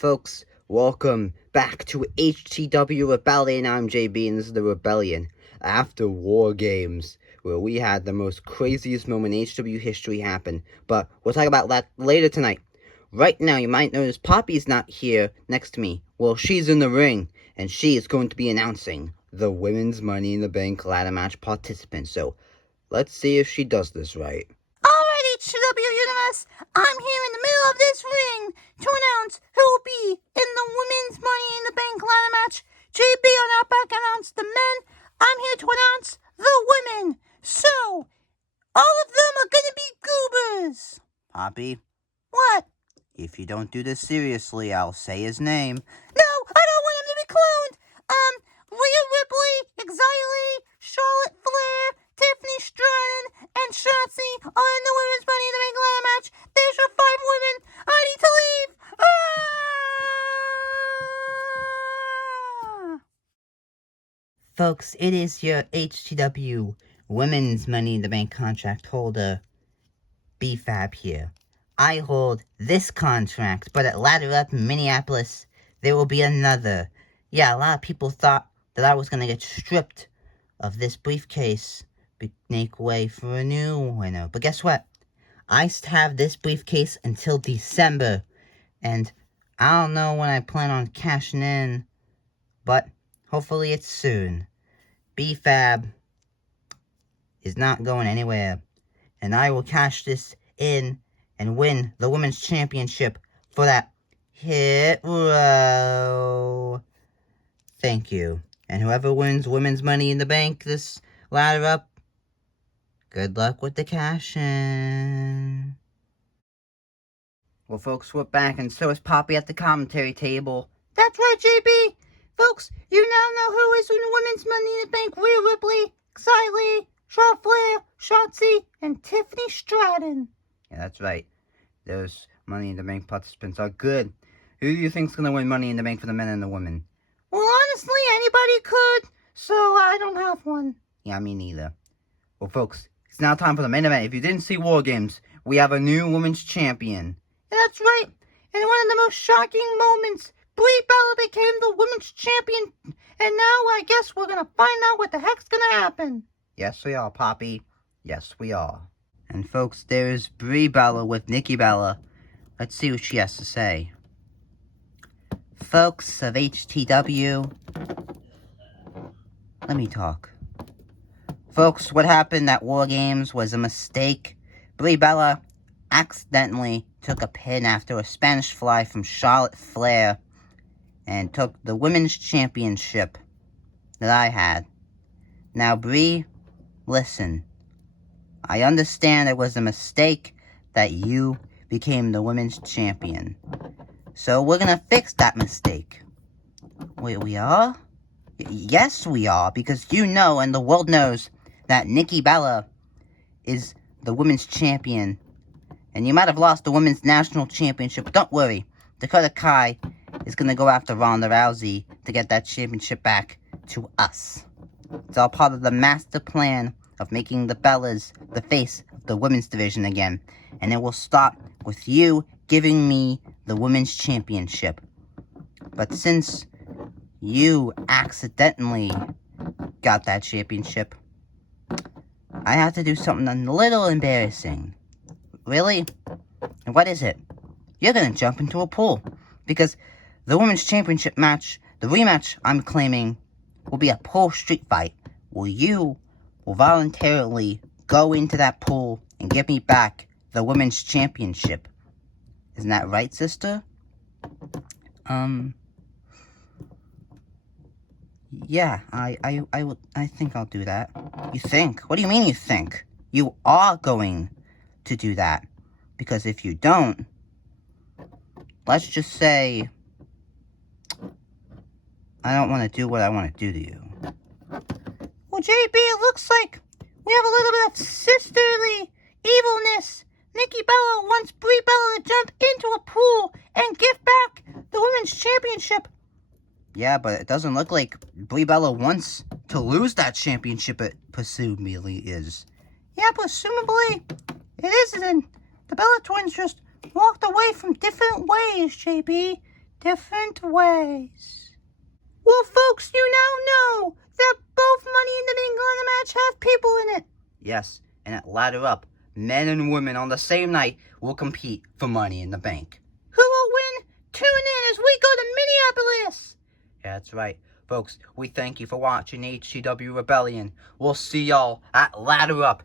Folks, welcome back to HTW Rebellion. I'm JB and this is the Rebellion. After War Games, where we had the most craziest moment in HW history happen. But we'll talk about that later tonight. Right now, you might notice Poppy's not here next to me. Well, she's in the ring, and she is going to be announcing the Women's Money in the Bank ladder match participants. So, let's see if she does this right. Alright, HTW Universe, I'm here in the middle of this ring to announce who will be in the Women's Money in the Bank ladder match. JB on our back announced the men. I'm here to announce the women. So, all of them are gonna be goobers. Poppy, What? if you don't do this seriously, I'll say his name. No, I don't want him to be cloned. Rhea Ripley, Exiley, Charlotte Flair, Tiffany Stratton, and Shotzi are in the Women's Money in the Bank ladder match. There's your 5 women. I need to leave. Folks, it is your HTW Women's Money in the Bank contract holder, BFAB here. I hold this contract, but at Ladder Up in Minneapolis, there will be another. Yeah, a lot of people thought that I was going to get stripped of this briefcase, make way for a new winner. But guess what? I have this briefcase until December, and I don't know when I plan on cashing in, but hopefully it's soon. BFAB is not going anywhere, and I will cash this in and win the Women's Championship for that hit row. Thank you. And whoever wins Women's Money in the Bank this ladder up, good luck with the cash-in. Well, folks, we're back, and so is Poppy at the commentary table. That's right, JB. Folks, you now know who is in the Women's Money in the Bank. Rhea Ripley, Exiley, Charlotte Flair, Shotzi, and Tiffany Stratton. Yeah, that's right. Those Money in the Bank participants are good. Who do you think's gonna win Money in the Bank for the men and the women? Well, honestly, anybody could, so I don't have one. Yeah, me neither. Well, folks, it's now time for the main event. If you didn't see War Games, we have a new women's champion. That's right. And one of the most shocking moments, Brie Bella became the women's champion. And now I guess we're going to find out what the heck's going to happen. Yes, we are, Poppy. Yes, we are. And, folks, there's Brie Bella with Nikki Bella. Let's see what she has to say. Folks of HTW, let me talk. Folks, what happened at War Games was a mistake. Brie Bella accidentally took a pin after a Spanish fly from Charlotte Flair and took the women's championship that I had. Now, Brie, listen. I understand it was a mistake that you became the women's champion. So we're gonna fix that mistake. Wait, we are? Yes, we are, because you know and the world knows that Nikki Bella is the women's champion. And you might have lost the women's national championship, but don't worry. Dakota Kai is gonna go after Ronda Rousey to get that championship back to us. It's all part of the master plan of making the Bellas the face of the women's division again. And it will start with you giving me the women's championship. But since you accidentally got that championship, I have to do something a little embarrassing. Really? And what is it? You're gonna jump into a pool. Because the women's championship match, the rematch I'm claiming, will be a pool street fight. Where you will voluntarily go into that pool and give me back the women's championship. Isn't that right, sister? Yeah, I think I'll do that. You think? What do you mean you think? You are going to do that. Because if you don't, let's just say, I don't want to do what I want to do to you. Well, JB, it looks like we have a little bit of sisterly evilness. Nikki Bella wants Brie Bella to jump into a pool and give back the women's championship. Yeah, but it doesn't look like Brie Bella wants to lose that championship, it presumably is. Yeah, presumably it isn't. The Bella twins just walked away from different ways, JB. different ways. Well, folks, you now know that both Money in the Bank ladder match have people in it. Yes, and at Ladder Up, men and women on the same night will compete for Money in the Bank. Who will win? Tune in as we go to Minneapolis. Yeah, that's right. Folks, we thank you for watching HTW Rebellion. We'll see y'all at Ladder Up